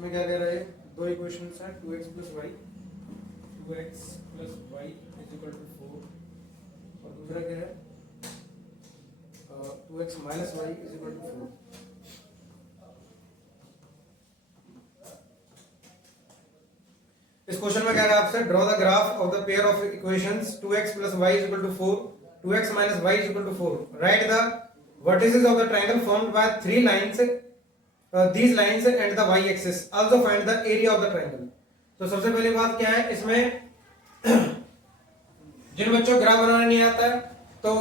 इसमें क्या कह रहा है, दो इक्वेशन है 2x plus y is equal to 4 और दूसरा क्या है 2x minus y is equal to 4। इस क्वेश्चन में कह रहा है आपसे draw the graph of the pair of equations 2x plus y is equal to 4 2x minus y is equal to 4 right the vertices of the triangle formed by three lines these lines and the y axis also find the area of the triangle। तो सबसे पहली बात क्या है इसमें जिन बच्चों को graph बनाना नहीं आता है तो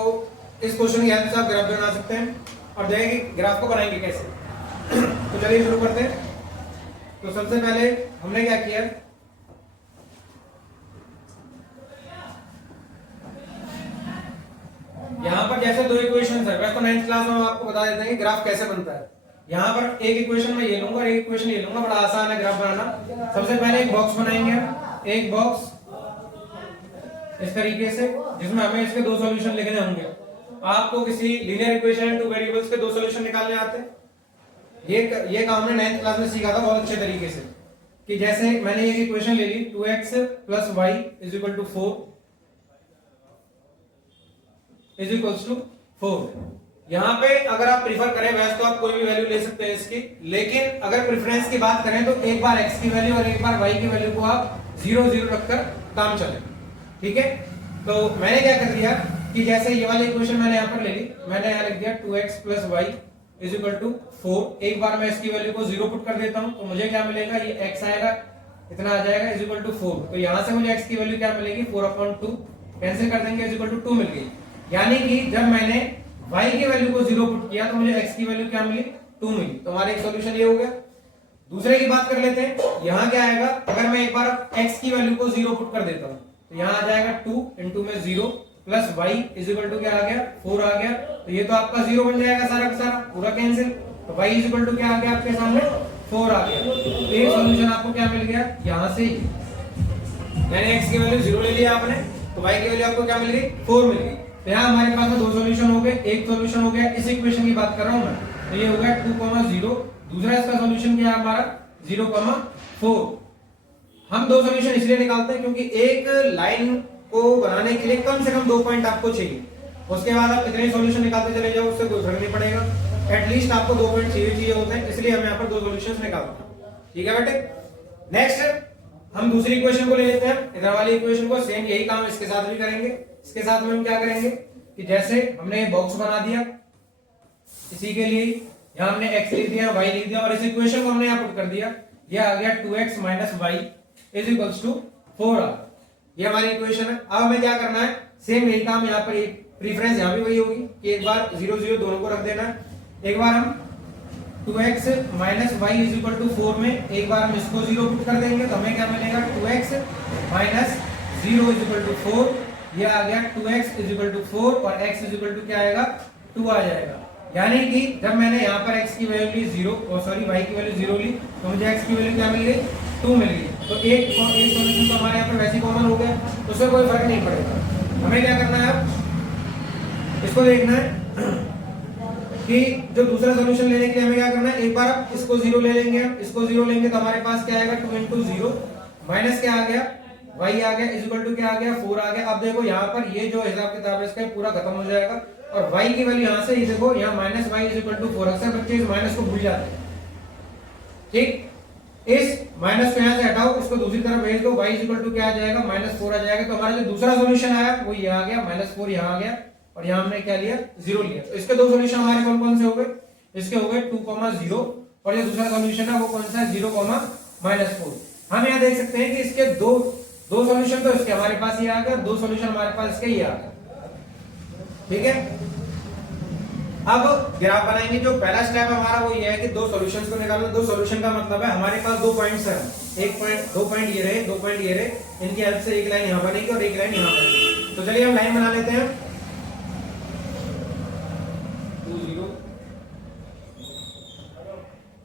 इस क्वेश्चन की हेल्प से आप ग्राफ बना सकते हैं और देखेंगे ग्राफ को बनाएंगे कैसे। तो चलिए शुरू करते हैं। तो सबसे पहले हमने क्या किया, यहां पर जैसे दो इक्वेशंस है, वैसे तो 9th क्लास में हम आपको बता देते हैं कि ग्राफ कैसे बनता है। यहां पर एक इक्वेशन में ये लूंगा और एक इक्वेशन ये लूंगा, बड़ा आसान है ग्राफ बनाना। सबसे पहले एक बॉक्स बनाएंगे, एक बॉक्स इस तरीके से जिसमें हमें इसके दो सॉल्यूशन लिखने होंगे। आपको किसी लीनियर इक्वेशन टू वेरिएबल्स के दो सॉल्यूशन निकालने आते हैं। ये काम हमने 9th क्लास में सीखा था बहुत अच्छे तरीके से, कि जैसे मैंने एक इक्वेशन ले ली 2x plus y is equal to 4 is equals to 4। यहां पे अगर आप प्रीफर करें वैसे तो आप कोई भी वैल्यू ले सकते हैं इसकी, लेकिन अगर प्रेफरेंस की बात करें तो एक बार x की वैल्यू और एक बार y की वैल्यू को आप 0 0 रखकर काम चले। ठीक है, तो मैंने क्या कर दिया कि जैसे ये वाली इक्वेशन मैंने यहां पर ले ली, मैंने यहां लिख दिया 2x plus y is equal to 4। एक बार मैं इसकी वैल्यू को 0 पुट कर देता हूं तो मुझे क्या मिलेगा, ये x आएगा इतना आ जाएगा इज इक्वल टू 4। तो यहां से मुझे x की वैल्यू क्या मिलेगी 4/2, कैंसिल कर देंगे इज इक्वल टू 2 मिल गई। यानी कि जब मैंने y की वैल्यू को 0 पुट किया तो मुझे x की वैल्यू क्या मिली 2 मिली। तो हमारा एक सॉल्यूशन ये हो गया। दूसरे की बात कर लेते हैं, यहां क्या आएगा, अगर मैं एक बार x की वैल्यू को 0 पुट कर देता हूं तो यहां आ जाएगा 2 इंटू में 0 plus y is equal to क्या आ गया 4 आ गया। तो ये तो आपका 0 बन जाएगा सारा का सारा पूरा कैंसिल। तो y इज इक्वल टू क्या आ गया आपके सामने 4 आ गया। तो ये सॉल्यूशन आपको क्या मिल गया, यहां से मैंने x की वैल्यू 0 ले लिया आपने, तो y की वैल्यू आपको क्या मिल गई 4 मिल गई। तो यहाँ हमारे पास में दो सॉल्यूशन हो गए। एक सॉल्यूशन हो गया इस इक्वेशन की बात कर रहा हूं मैं, तो ये हो गया 2,0। दूसरा इसका सॉल्यूशन क्या है हमारा 0,4। हम दो सॉल्यूशन इसलिए निकालते हैं क्योंकि एक लाइन को बनाने के लिए कम से कम 2 पॉइंट आपको चाहिए। उसके बाद आप कितने सॉल्यूशन निकालते चले जाओ उससे कोई फर्क नहीं पड़ेगा, एटलीस्ट आपको 2 पॉइंट चाहिए होते हैं, इसलिए हम यहाँ पर दो सॉल्यूशंस निकालते हैं। ठीक है बेटे, नेक्स्ट हम दूसरी इक्वेशन को ले लेते हैं। इधर वाली इक्वेशन को सेम यही काम इसके साथ भी करेंगे। इसके साथ में हम क्या करेंगे कि जैसे हमने बॉक्स बना दिया इसी के लिए, यहां हमने x लिख दिया y लिख दिया और इस इक्वेशन को हमने यहां पुट कर दिया, ये आ गया 2x minus y is equals to 4। ये हमारी इक्वेशन है। अब हमें क्या करना है, सेम यही काम यहाँ पर, प्रीफरेंस यहाँ भी वही होगी कि एक बार 0 0 दोनों को रख देना है। एक बार हम 2x minus y is equal to 4 में एक बार हम इसको 0 पुट कर देंगे तो हमें क्या मिलेगा 2x minus 0 is equal to 4। ये आ गया 2x इज इक्वल टू 4 और x इज इक्वल टू क्या आएगा 2 आ जाएगा। यानी कि जब मैंने यहाँ पर x की वैल्यू ली 0 और सॉरी y की वैल्यू 0 ली तो मुझे x की वैल्यू क्या मिल गई 2 मिल गई। तो एक सॉल्यूशन तो हमारे यहाँ पर वैसे कॉमन हो गया, उसमें कोई फर्क नहीं पड़ेगा। हमें क्या करना है, अब इसको देखना है कि जो दूसरा सॉल्यूशन लेने के लिए हमें क्या करना है, एक बार आप इसको 0 ले लेंगे, इसको 0 लेंगे तो हमारे पास क्या आएगा 2 इंटू 0 माइनस क्या आ गया y आ गया इज इक्वल टू क्या आ गया 4 आ गया। अब देखो यहाँ पर ये जो हिसाब किताब है इसका पूरा खत्म हो जाएगा और y की वैल्यू यहाँ से ये देखो यहाँ minus y is equal to 4। अक्सर बच्चे इस माइनस को भूल जाते हैं। ठीक, इस माइनस को यहाँ से हटाओ, इसको दूसरी तरफ भेज दो, y इज इक्वल टू क्या आ जाएगा -4 आ जाएगा। तो हमारा जो दूसरा सॉल्यूशन आया वो ये आ गया -4 यहाँ आ गया और यहाँ हमने क्या लिया 0 लिया। तो इसके दो सॉल्यूशन हमारे कौन कौन से हो गए, इसके हो गए 2,0 और ये दूसरा सॉल्यूशन है वो कौन सा है 0,-4। हम यहाँ देख सकते हैं कि इसके दो सॉल्यूशन तो इसके हमारे पास ये आ गया, दो सॉल्यूशन हमारे पास इसके ये आ गया। ठीक है, अब ग्राफ बनाएंगे। जो पहला स्टेप हमारा वो ये है कि दो सॉल्यूशंस को निकालना। दो सॉल्यूशन का मतलब है हमारे पास 2 पॉइंट्स हैं, एक पॉइंट 2 पॉइंट ये रहे, 2 पॉइंट ये रहे, इनकी हेल्प से एक लाइन यहाँ बनेगी और एक लाइन यहाँ बनेगी। तो चलिए हम लाइन बना लेते हैं 2 0।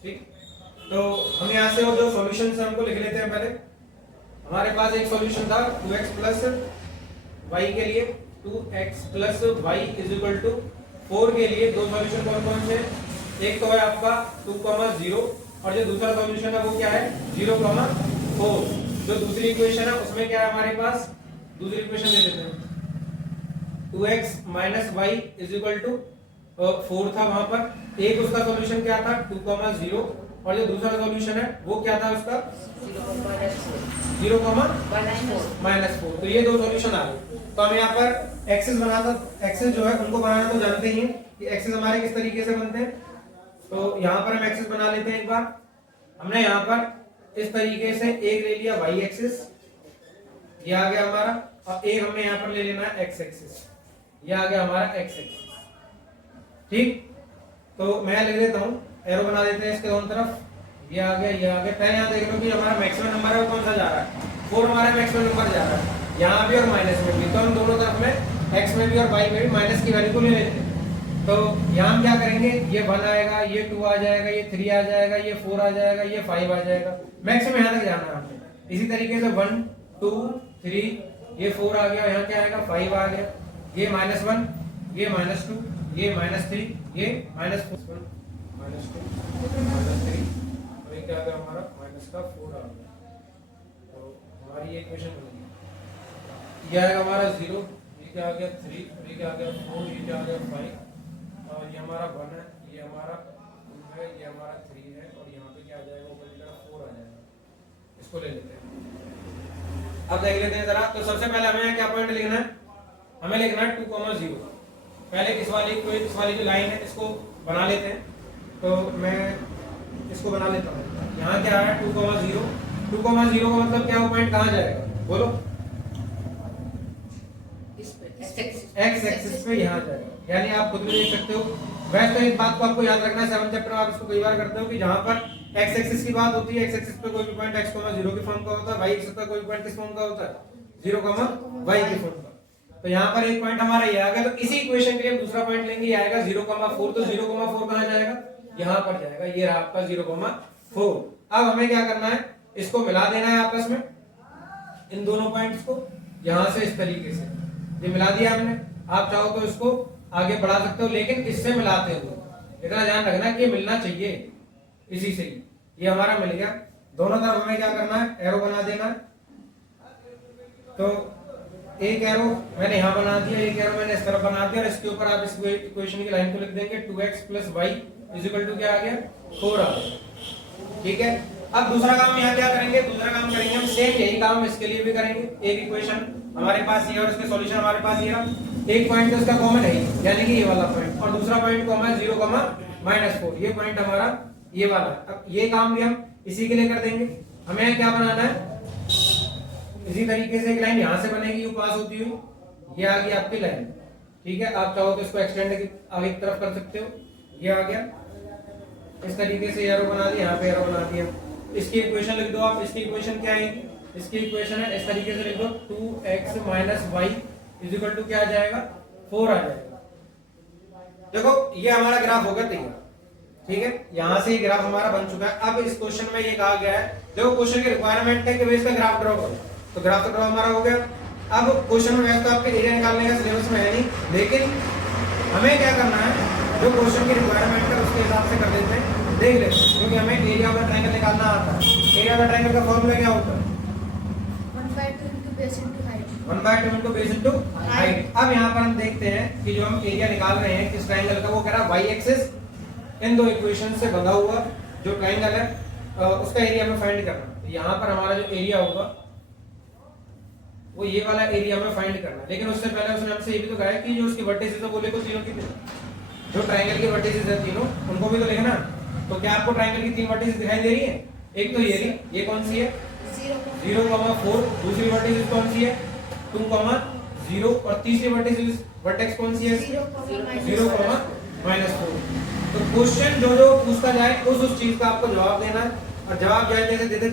ठीक, तो हम यहाँ से वो जो सॉल्यूशन है हमको लिख लेते हैं। पहले हमारे पास एक सॉल्यूशन था 2x प्लस वाई के लिए, 2x plus y is equal to 4 के लिए। दो सॉल्यूशन कौन कौन से, एक तो है आपका 2,0 और जो दूसरा सॉल्यूशन है वो क्या है 0,4। जो दूसरी इक्वेशन है उसमें क्या है हमारे पास, दूसरी इक्वेशन ले लेते हैं 2x minus y is equal to 4 था वहां पर। एक उसका सॉल्यूशन क्या था 2,0 और जो दूसरा सॉल्यूशन है वो क्या था उसका 0,-4। तो ये दो सॉल्यूशन आ गए। तो हम यहाँ पर एक्सेस एक्सेस जो है उनको बनाना तो जानते ही हैं कि एक्सेस हमारे किस तरीके से बनते हैं। तो यहाँ पर हम एक्सेस बना लेते हैं। एक बार हमने यहाँ पर इस तरीके से एक ले लिया वाई एक्सेस, ये आ गया हमारा, और एक हमने यहाँ पर ले लेना है एक्स एक्सेस, ये आ गया हमारा एक्स एक्सेस। ठीक, तो मैं लिख देता हूँ, एरो बना देते हैं इसके दोनों तरफ, ये आ गया ये आ गया। पहले यहाँ देख लो कि हमारा मैक्सिमम नंबर है वो कौन सा जा रहा है 4, हमारा मैक्सिमम नंबर जा रहा है यहाँ भी और माइनस में भी। तो हम दोनों तरफ में एक्स में भी और वाई में भी माइनस की वैल्यू को ले लेते हैं। तो यहाँ हम क्या करेंगे, ये 1 आएगा, ये 2 आ जाएगा, ये 3 आ जाएगा, ये 4 आ जाएगा, ये 5 आ जाएगा, मैक्सिमम यहाँ तक जाना है हमने। इसी तरीके से 1 2 3, ये 4 आ गया, यहाँ क्या आएगा 5 आ गया, ये -1, ये -2, ये -3, ये -4, -2, -3, और ये क्या आ गया हमारा -4 आ गया। तो हमारी ये इक्वेशन बन गई। ये आएगा हमारा 0, ये क्या आ गया 3, ये क्या आ गया 4, ये क्या आ गया 5, और ये हमारा 1 है, ये हमारा 2 है, ये हमारा 3 है, और यहाँ पे क्या आ जाएगा ऊपर की तरफ 4 आ जाएगा। इसको ले लेते हैं। अब देख लेते हैं जरा। तो सबसे पहले हमें क्या पॉइंट लिखना है, हमें लिखना है 2,0। पहले इस वाली जो लाइन है इसको बना लेते हैं। तो मैं इसको बना लेता हूँ। यहाँ क्या है 2,0, 2,0 का मतलब क्या, पॉइंट कहाँ जाएगा बोलो, एक्स एक्सिस पे यहाँ जाएगा। यानी आप खुद भी देख सकते हो। वैसे तो इस बात को आपको याद रखना है, 7 चैप्टर में आप इसको कई बार करते हो कि जहां पर एक्स एक्सिस की बात होती है, एक्स एक्सिस पे कोई भी पॉइंट x, 0 की फॉर्म का होता है, वाई एक्सिस पे कोई पॉइंट किस फॉर्म का होता है 0, y की फॉर्म का। तो यहाँ पर एक पॉइंट हमारा ये आ गया। तो इसी इक्वेशन के लिए हम दूसरा पॉइंट लेंगे, ये आएगा 0,4। तो 0,4 कहाँ जाएगा, यहाँ पर जाएगा, ये रहा आपका 0,4। अब हमें क्या करना है, इसको मिला देना है आपस में, इन दोनों पॉइंट्स को यहां से इस तरीके से ये मिला दिया हमने। आप चाहो तो इसको आगे बढ़ा सकते हो, लेकिन इससे मिलाते हुए इतना ध्यान रखना कि मिलना चाहिए इसी से ही। ये हमारा मिल गया। दोनों तरफ हमें क्या करना है, एरो बना देना है। तो एक एरो मैंने यहाँ बना दिया, एक एरो मैंने इस तरफ बना दिया, और इसके ऊपर आप इस इक्वेशन की लाइन को लिख देंगे 2x + y = क्या आ गया 4 आ गया। ठीक है। अब दूसरा काम यहाँ क्या करेंगे, दूसरा काम करेंगे हम सेम यही काम इसके लिए भी करेंगे। एक इक्वेशन हमारे पास ये और इसके सॉल्यूशन हमारे पास ये रहा। एक पॉइंट तो इसका कॉमन है यानी कि ये वाला पॉइंट, और दूसरा पॉइंट कॉमन है 0,-4। ये पॉइंट हमारा ये वाला। अब ये काम भी हम इसी के लिए कर देंगे। हमें क्या बनाना है, इसी तरीके से एक लाइन यहाँ से बनेगी, यू पास होती हुई, ये आ गई आपकी लाइन। ठीक है। आप चाहो तो इसको एक्सटेंड आगे की तरफ कर सकते हो। ये आ गया इस तरीके से, एरो बना दिया, यहाँ पे एरो बना दिया। इसकी इक्वेशन लिख दो आप। इसकी इक्वेशन क्या है, इसकी इक्वेशन है इस तरीके से लिख दो 2x - y = क्या आ जाएगा 4 आ जाएगा। देखो ये हमारा ग्राफ होगा तैयार। ठीक है, यहां से ये ग्राफ हमारा बन चुका है। अब इस क्वेश्चन में ये कहा गया है, देखो क्वेश्चन की रिक्वायरमेंट है कि भाई इसका ग्राफ ड्रॉ करो, तो ग्राफ तो ड्रॉ हमारा हो गया। अब क्वेश्चन में वैसे तो आपके एरिया निकालने का सिलेबस में है नहीं, लेकिन हमें क्या करना है, जो क्वेश्चन की रिक्वायरमेंट है उसके हिसाब से कर देते हैं। देख ले, क्योंकि हमें एरिया ऑफ द ट्रायंगल निकालना आता है। एरिया ऑफ द ट्रायंगल का फॉर्मूला क्या होता है 1/2 base into height. 1/2 base into height. अब यहाँ पर हम देखते हैं कि जो हम एरिया निकाल रहे हैं किस ट्रायंगल का, वो कह रहा है वाई एक्सिस इन दो इक्वेशन से बंधा हुआ जो ट्रायंगल है उसका एरिया हमें फाइंड करना है। तो यहाँ पर हमारा जो एरिया होगा वो ये वाला एरिया हमें फाइंड करना है। लेकिन उससे पहले उसने हमसे ये भी तो कहा है कि जो उसकी वर्टिसेस है वो लिखो तीनों की, जो ट्रायंगल की वर्टिसेस है तीनों उनको भी तो लिखना। तो क्या आपको ट्रायंगल की 3 वर्टिसेस दिखाई दे रही है? एक तो ये रही, ये कौन सी है 0,4। दूसरी वर्टिसेस कौन सी है 2,0, और तीसरी वर्टेक्स कौन सी है 0,-4। तो क्वेश्चन जो पूछता जाए उस चीज का आपको जवाब देना है, और जवाब जैसे देते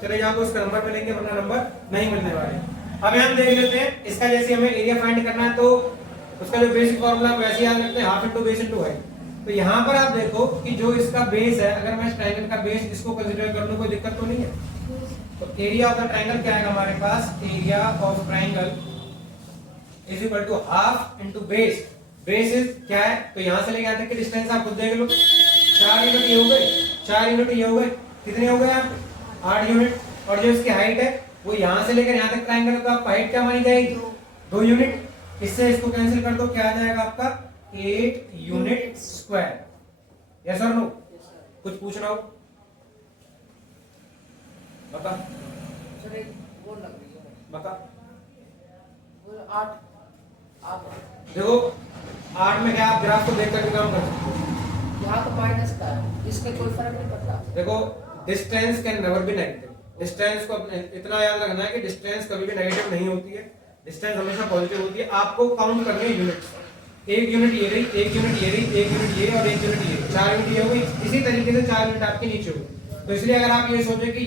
चले जाओ तो उसका नंबर मिलेंगे, वरना नंबर नहीं मिलने वाले। अब हम देख लेते हैं इसका, जैसे हमें एरिया फाइंड करना है तो उसका जो बेसिक फॉर्मूला वैसे याद रखते हैं, half into base into height. तो यहाँ पर आप देखो कि जो इसका बेस है, अगर मैं इस ट्रायंगल का बेस इसको कंसीडर कर लूं कोई दिक्कत तो नहीं है। तो एरिया ऑफ द ट्रायंगल क्या है हमारे पास, area of triangle = half into base. Base is क्या है, तो यहां से लेके आते हैं कि डिस्टेंस आप खुद देख लो, 4 यूनिट ये हो गए, 4 यूनिट ये हो गए, कितने हो गए आप 8 यूनिट। और जो इसकी हाइट है वो यहाँ से लेकर यहाँ तक ट्रायंगल, तो आपका हाइट क्या मानी जाएगी 2 यूनिट। इससे इसको कैंसिल कर दो, क्या आ जाएगा आपका 8 यूनिट स्क्वायर। यस और नो? कुछ पूछना हो बता सर एक वो लग रही है बता। वो 8 आप देखो 8 में क्या आप ग्राफ को देख करके काम कर सकते हो। यहाँ तो माइनस का है, इसमें कोई फर्क नहीं पड़ता। देखो distance can never be negative. Distance को इतना याद रखना है कि डिस्टेंस कभी भी नेगेटिव नहीं होती है, डिस्टेंस हमेशा पॉजिटिव होती है। आपको काउंट करनी है यूनिट्स, 1 यूनिट ये रही, 1 यूनिट ये रही, 1 यूनिट ये और 1 यूनिट ये, 4 यूनिट ये हो गई। इसी तरीके से 4 यूनिट आपके नीचे हो गई। तो इसलिए अगर आप ये सोचे कि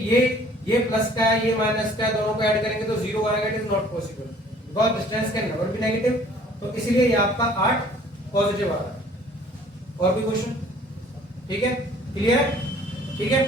ये प्लस का है, ये माइनस का है, दोनों को ऐड करेंगे तो 0 आएगा, it is not possible because distance can never be negative. तो इसीलिए ये आपका 8 पॉजिटिव आ रहा है। और भी क्वेश्चन? ठीक है, क्लियर है? ठीक है।